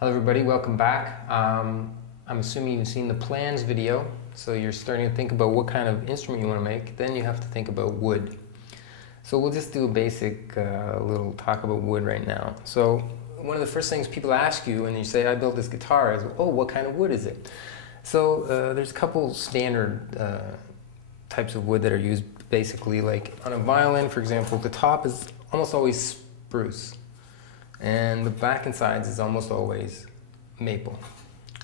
Hello everybody, welcome back. I'm assuming you've seen the plans video, so you're starting to think about what kind of instrument you want to make. Then you have to think about wood. So we'll just do a basic little talk about wood right now. So one of the first things people ask you when you say, I built this guitar, is, oh, what kind of wood is it? So there's a couple standard types of wood that are used basically. Like on a violin, for example, the top is almost always spruce. And the back and sides is almost always maple.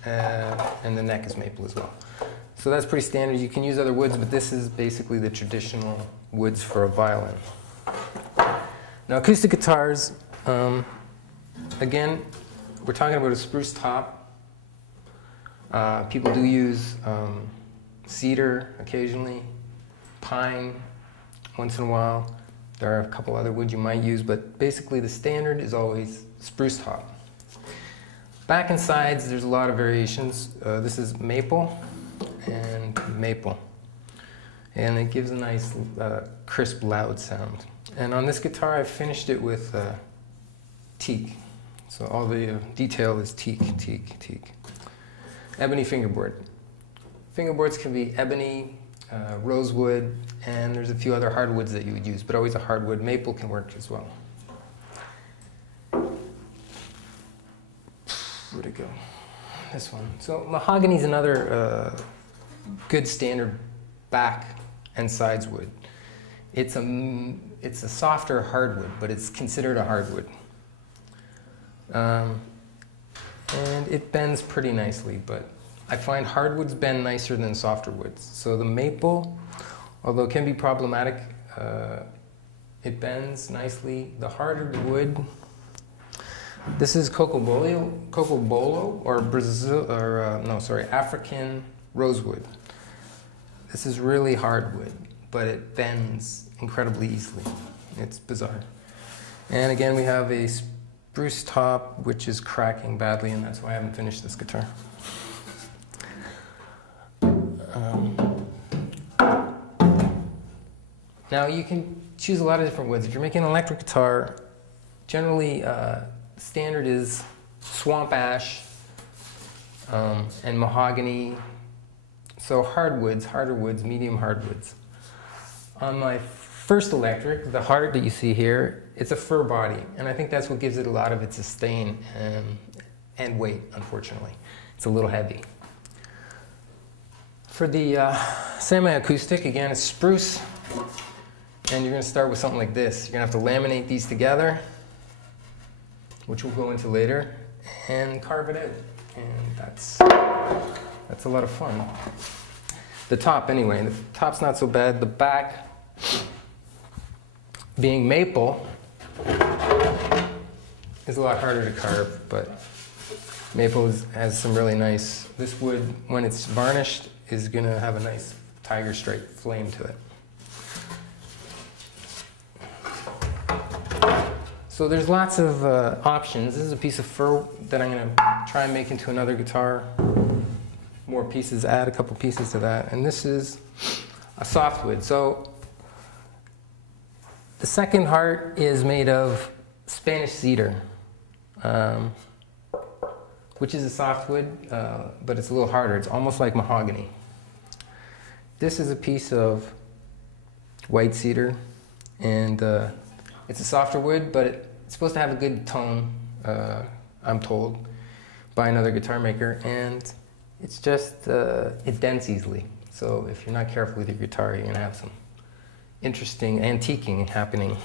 And the neck is maple as well. So that's pretty standard. You can use other woods, but this is basically the traditional woods for a violin. Now acoustic guitars, again, we're talking about a spruce top. People do use cedar occasionally, pine once in a while. There are a couple other woods you might use, but basically the standard is always spruce top. Back and sides, there's a lot of variations. This is maple and maple. And it gives a nice, crisp, loud sound. And on this guitar, I finished it with teak. So all the detail is teak, teak, teak. Ebony fingerboard. Fingerboards can be ebony, rosewood, and there's a few other hardwoods that you would use, but always a hardwood. Maple can work as well. Where'd it go? This one. So mahogany is another good standard back and sides wood. It's a softer hardwood, but it's considered a hardwood. And it bends pretty nicely, but I find hardwoods bend nicer than softer woods. So the maple, although it can be problematic, it bends nicely. The harder the wood, this is cocobolo or African rosewood. This is really hardwood, but it bends incredibly easily. It's bizarre. And again, we have a spruce top, which is cracking badly, and that's why I haven't finished this guitar. Now you can choose a lot of different woods. If you're making an electric guitar, generally standard is swamp ash and mahogany. So hardwoods, harder woods, medium hardwoods. On my first electric, the heart that you see here, it's a fir body, and I think that's what gives it a lot of its sustain and weight, unfortunately. It's a little heavy. For the semi-acoustic, again, it's spruce. And you're going to start with something like this. You're going to have to laminate these together, which we'll go into later, and carve it out. And that's a lot of fun. The top, anyway. The top's not so bad. The back, being maple, is a lot harder to carve, but maple has some really nice... This wood, when it's varnished, is going to have a nice tiger stripe flame to it. So there's lots of options. This is a piece of fir that I'm going to try and make into another guitar. More pieces, add a couple pieces to that. And this is a softwood. So the second heart is made of Spanish cedar, which is a softwood, but it's a little harder. It's almost like mahogany. This is a piece of white cedar, and it's a softer wood, but it's supposed to have a good tone, I'm told, by another guitar maker, and it's just, it dents easily. So if you're not careful with your guitar, you're gonna have some interesting antiquing happening.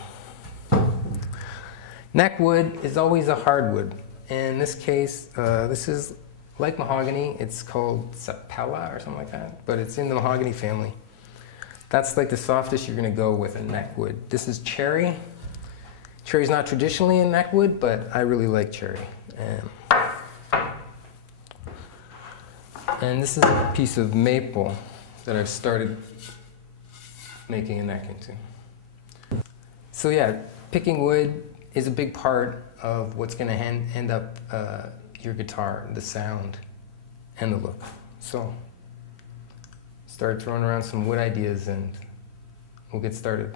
Neckwood is always a hardwood. In this case, this is like mahogany. It's called sapella or something like that, but it's in the mahogany family. That's like the softest you're gonna go with a neckwood. This is cherry. Cherry's not traditionally a neckwood, but I really like cherry. And this is a piece of maple that I've started making a neck into. So yeah, picking wood is a big part of what's going to end up your guitar, the sound and the look. So start throwing around some wood ideas and we'll get started.